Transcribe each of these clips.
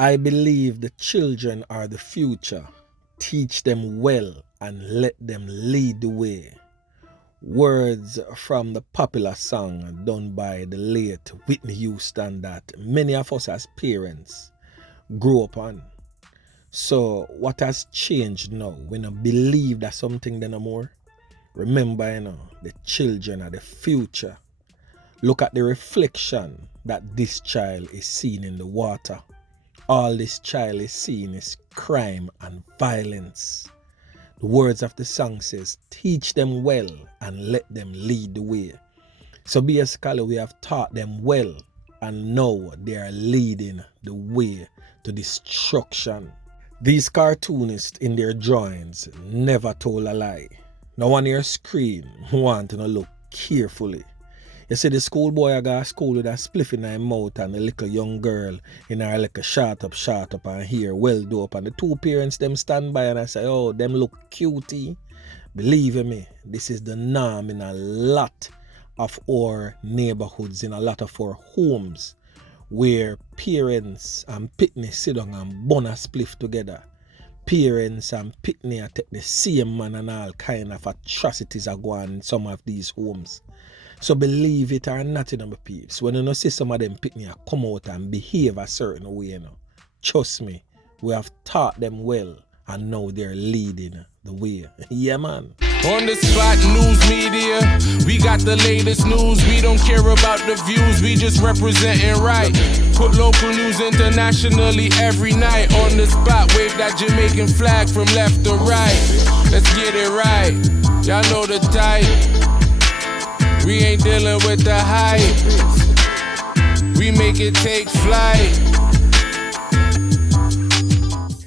I believe the children are the future. Teach them well and let them lead the way. Words from the popular song done by the late Whitney Houston that many of us as parents grew up on. So what has changed now? We don't believe that something no more. Remember, the children are the future. Look at the reflection that this child is seeing in the water. All this child is seeing is crime and violence. The words of the song says, teach them well and let them lead the way. So basically we have taught them well and now they are leading the way to destruction. These cartoonists in their drawings never told a lie. Now on your screen, want to look carefully. You see the schoolboy I got school with a spliff in her mouth and the little young girl in her like a shut up and hair well dope and the two parents them stand by and I say, oh, them look cutie. Believe me, this is the norm in a lot of our neighborhoods, in a lot of our homes where parents and pitney sit down and bun a spliff together. Parents and pitney take the same man and all kind of atrocities are going on in some of these homes. So believe it or not, my peeps, when you see some of them pitney come out and behave a certain way, trust me, we have taught them well and now they're leading the way. Yeah, man. On the spot news media, we got the latest news. We don't care about the views, we just representing right. Put local news internationally every night. On the spot, wave that Jamaican flag from left to right. Let's get it right, y'all know the type. We ain't dealing with the hype. We make it take flight.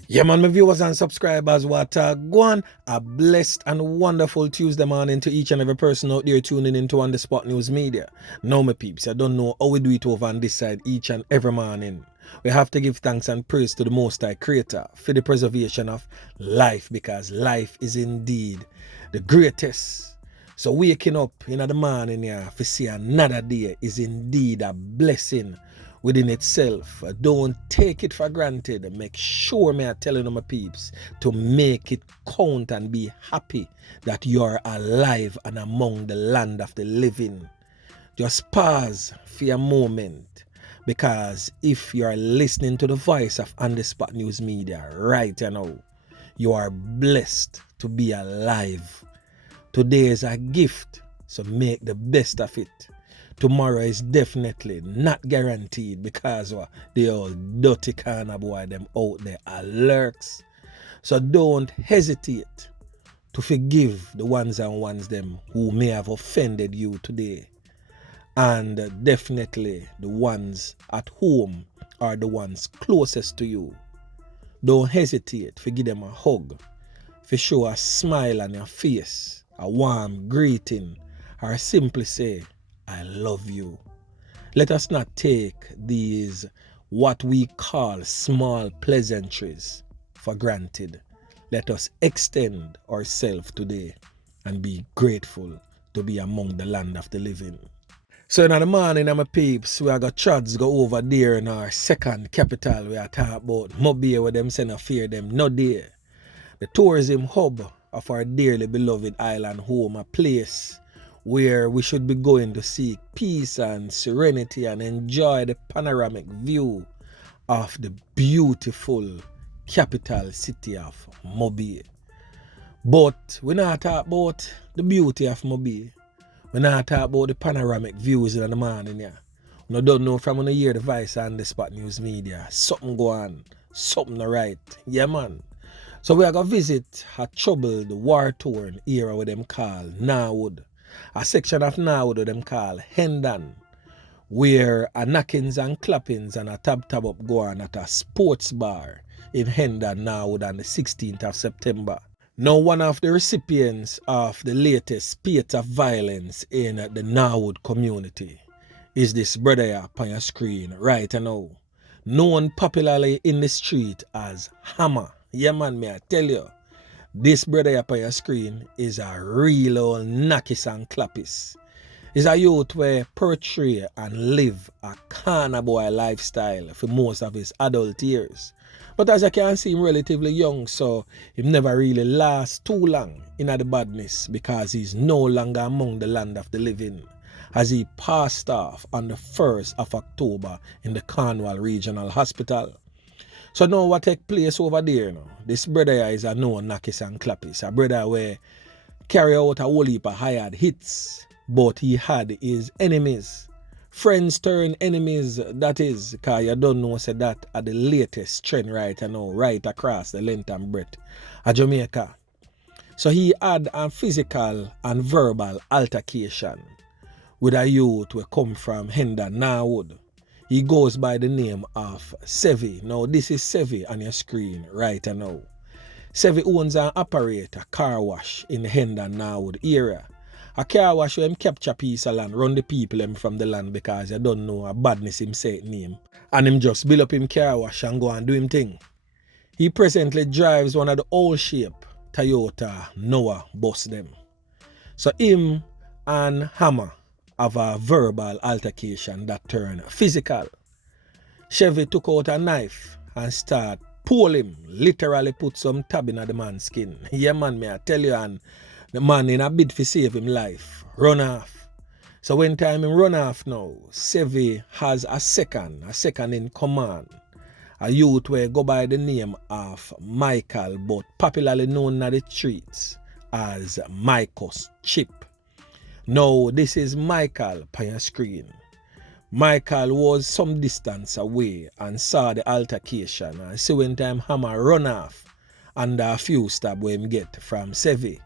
Yeah, man, my viewers and subscribers, what go on. A blessed and wonderful Tuesday morning to each and every person out there tuning into On The Spot News Media. Now, my peeps, I don't know how we do it over on this side each and every morning. We have to give thanks and praise to the Most High Creator for the preservation of life, because life is indeed the greatest. So waking up in the morning here to see another day is indeed a blessing within itself. Don't take it for granted. Make sure me are telling my peeps to make it count and be happy that you are alive and among the land of the living. Just pause for a moment, because if you are listening to the voice of On The Spot News Media right now, you are blessed to be alive. Today is a gift, so make the best of it. Tomorrow is definitely not guaranteed, because the old dirty kind of boy them out there are lurks. So don't hesitate to forgive the ones them who may have offended you today. And definitely the ones at home are the ones closest to you. Don't hesitate to give them a hug, for show a smile on your face, a warm greeting, or simply say, I love you. Let us not take these what we call small pleasantries for granted. Let us extend ourselves today and be grateful to be among the land of the living. So in the morning, my peeps, we are got trods go over there in our second capital. We are talking about Mobile, where them send a fear them no there. The tourism hub of our dearly beloved island home, a place where we should be going to seek peace and serenity and enjoy the panoramic view of the beautiful capital city of Mobile. But we're not talking about the beauty of Mobile. We're not talking about the panoramic views in the morning here. You don't know from when you hear the voice on the Spot News Media. Something go on, something not right. Yeah, man. So we are going to visit a troubled, war-torn area where them call Norwood. A section of Norwood where them call Hendon, where a knockings and clappings and a tab up go on at a sports bar in Hendon, Norwood on the 16th of September. Now, one of the recipients of the latest spate of violence in the Norwood community is this brother here on your screen right now, known popularly in the street as Hamma. Yeah, man, may I tell you, this brother here on your screen is a real old knockis and clappis. Is a youth where portray and live a corner boy lifestyle for most of his adult years. But as I can see, him relatively young, so he never really lasts too long in the badness because he's no longer among the land of the living, as he passed off on the 1st of October in the Cornwall Regional Hospital. So now what take place over there now? This brother here is a known Nakis and Clappis, a brother where carry out a whole heap of hired hits, but he had his enemies. Friends turn enemies, that is, because you don't know say that are the latest trend right now, right across the length and breadth of Jamaica. So he had a physical and verbal altercation with a youth who come from Hendon Norwood. He goes by the name of Sevy. Now this is Sevy on your screen right now. Sevy owns and operates a car wash in the Hendon Norwood area. A car wash where him capture piece of land, run the people him from the land because you don't know a badness him say name. And him just build up him car wash and go and do him thing. He presently drives one of the old shape Toyota Noah bus them. So him and Hamma have a verbal altercation that turned physical. Sevy took out a knife and start pull him, literally put some tab in the man's skin. Yeah man, me I tell you, and the man in a bid for save him life, run off. So when time him run off now, Sevy has a second in command. A youth where go by the name of Michael, but popularly known in the streets as Michael's Chip. Now this is Michael on your screen. Michael was some distance away and saw the altercation and see when time Hamma run off under a few stab where him get from Sevy.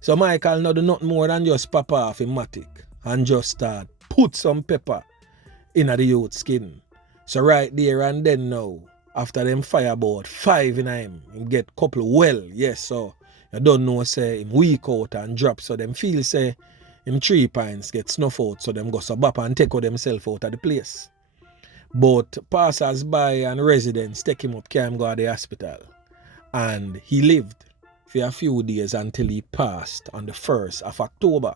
So Michael now do nothing more than just pop off him matic and just start put some pepper in the youth's skin. So right there and then now, after them fire about 5 in him get couple well, yes, so you don't know say him weak out and drop, so them feel say him 3 pints get snuff out, so them go so bap and take out themselves out of the place. But passers by and residents take him up, carry him go to the hospital. And he lived for a few days until he passed on the 1st of October.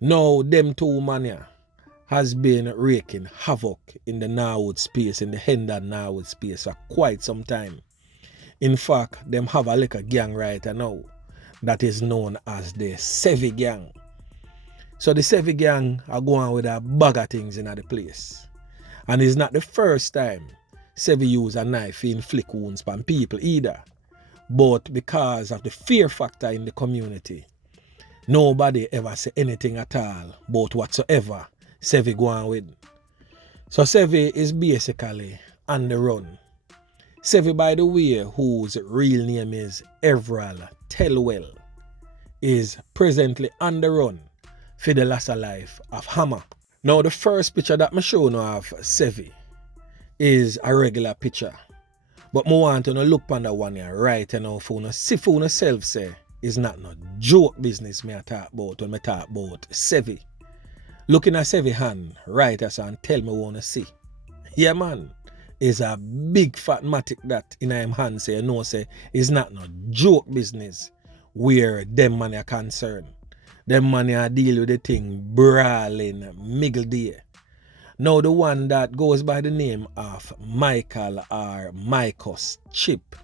Now them two mania has been wreaking havoc in the Norwood space, in the Hendon Norwood space for quite some time. In fact, them have a little gang right now that is known as the Sevy gang. So the Sevy gang are going with a bag of things in the place. And it's not the first time Sevy use a knife to inflict wounds on people either. But because of the fear factor in the community, nobody ever say anything at all about whatsoever Sevy going with. So Sevy is basically on the run. Sevy, by the way, whose real name is Everall Tellwell, is presently on the run for the loss of life of Hamma. Now the first picture that I show now of Sevy is a regular picture. But I want to look on the one here right now for you see for yourself say it's not no joke business me I talk about when I talk about Sevy. Looking at Sevy hand right as and tell me what you see. Yeah man, is a big fat matic that in him hand say you know say it's not no joke business where them money are concerned. Them money are deal with the thing brawling middle day. Now the one that goes by the name of Michael or Michael's Chip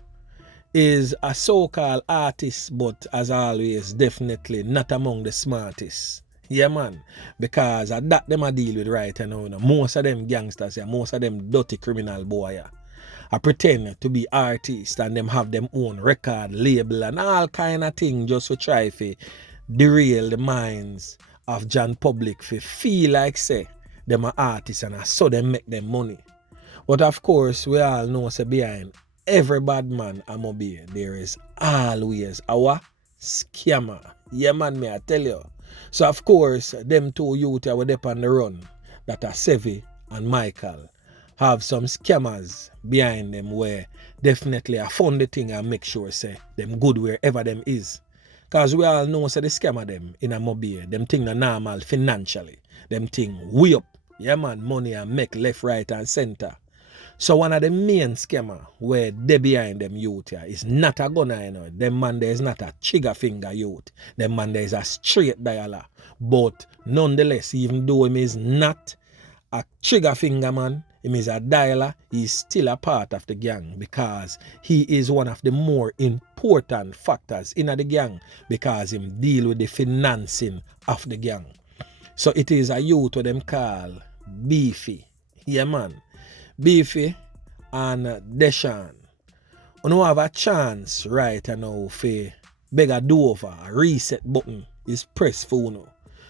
is a so-called artist, but as always definitely not among the smartest. Yeah man, because of that them a deal with right now. Most of them gangsters, most of them dirty criminal boy I pretend to be artists and them have them own record label and all kind of thing just to try to derail the minds of John public for feel like say them are artists and so them make them money. But of course we all know say behind every bad man a mobile there is always our scammer. Yeah man, me I tell you. So of course them two youth were up on the run that are Sevy and Michael have some scammers behind them where definitely I fund the thing and make sure say them good wherever them is. Cause we all know say the scammer them in a mobile, them thing are normal financially. Them thing way up. Yeah man, money and make left, right and center. So one of the main scammer where they behind them youth here is not a gunner, you know. Them man there is not a trigger finger youth. Them man there is a straight dialer. But nonetheless, even though him is not a trigger finger man, him is a dialer, he is still a part of the gang because he is one of the more important factors in the gang because him deal with the financing of the gang. So it is a youth what them call Beefy. Yeah man. Beefy and Deshaun. You have a chance right now for beg a do over, a reset button is pressed for you.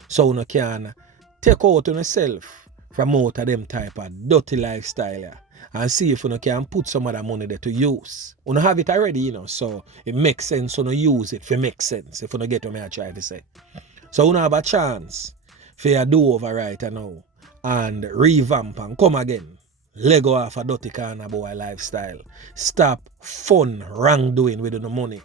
So you can take out on yourself from out of them type of dirty lifestyle here and see if you can put some of that money there to use. You have it already, you know, so it makes sense to use it if it makes sense, if you get what I try to say. So you have a chance for you do over right now and revamp and come again. Let go off a dirty corner boy lifestyle. Stop fun wrongdoing with no money.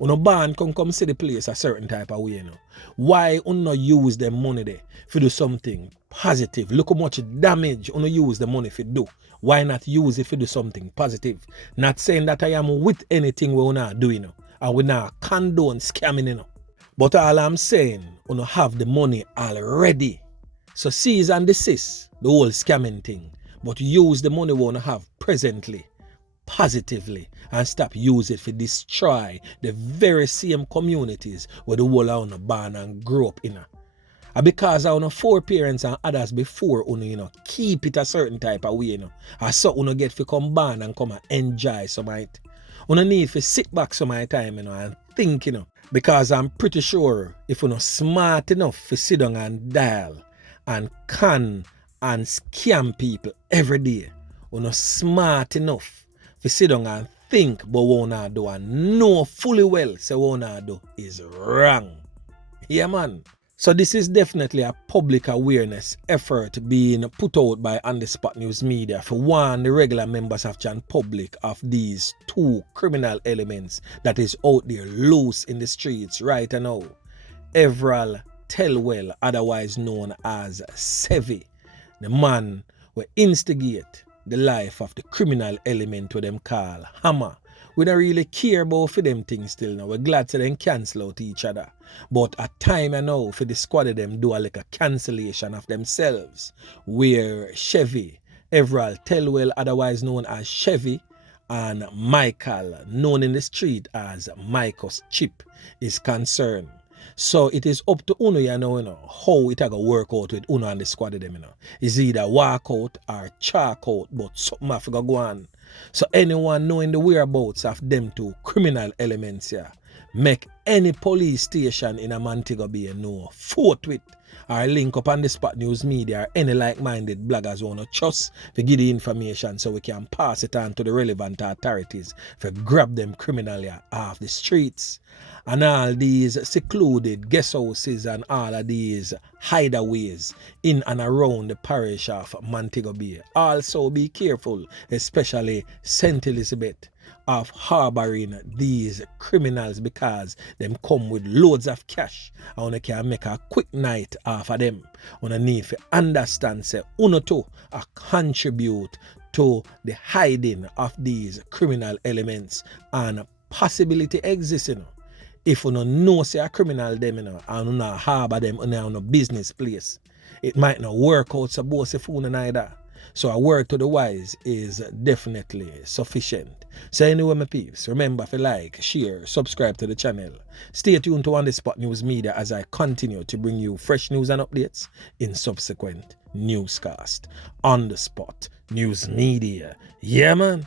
Uno band come see the place a certain type of way, you know. Why uno use the money there for do something positive? Look how much damage uno use the money for do. Why not use it for do something positive? Not saying that I am with anything we not doing, you know, and we not condone scamming, you know. But all I'm saying, uno have the money already. So cease and desist the whole scamming thing. But use the money we want to have presently, positively, and stop use it to destroy the very same communities where the whole of us born and grow up in. And because I four parents and others before, you know, keep it a certain type of way, you know, and so you get to come born and come and enjoy some of it. You need to sit back some of the time, you know, and think, you know, because I'm pretty sure if you're not smart enough to sit down and dial and can and scam people every day, you're not smart enough to sit down and think about what you not do and know fully well so what you not do is wrong. Yeah man. So this is definitely a public awareness effort being put out by On The Spot News Media for warn the regular members of Jan Public of these two criminal elements that is out there loose in the streets right now. Everal Tellwell, otherwise known as Sevy, the man will instigate the life of the criminal element what them call Hamma. We don't really care about for them things still now. We're glad to them cancel out each other. But at time I know for the squad of them do a like a cancellation of themselves. Where Sevy, Everal Tellwell, otherwise known as Sevy, and Michael, known in the street as Michael's Chip, is concerned. So it is up to Uno, you know, how it go work out with Uno and the squad of them, you know. It's either walk out or chalk out, but something have to go on. So anyone knowing the whereabouts of them two criminal elements here, make any police station in a Montego Bay know forthwith or link up On The Spot News Media or any like-minded bloggers who want to trust to give the information so we can pass it on to the relevant authorities for grab them criminally off the streets. And all these secluded guest houses and all of these hideaways in and around the parish of Montego Bay. Also be careful, especially St. Elizabeth, of harboring these criminals because them come with loads of cash and you can make a quick night off of them. You need to understand say uno too contribute to the hiding of these criminal elements and possibility exists, you know. If you don't know say a criminal them, you know, and you not harbor them in a business place, it might not work out so both if you neither. So a word to the wise is definitely sufficient. So anyway, my peeps, remember to like, share, subscribe to the channel. Stay tuned to On The Spot News Media as I continue to bring you fresh news and updates in subsequent newscast. On The Spot News Media. Yeah, man.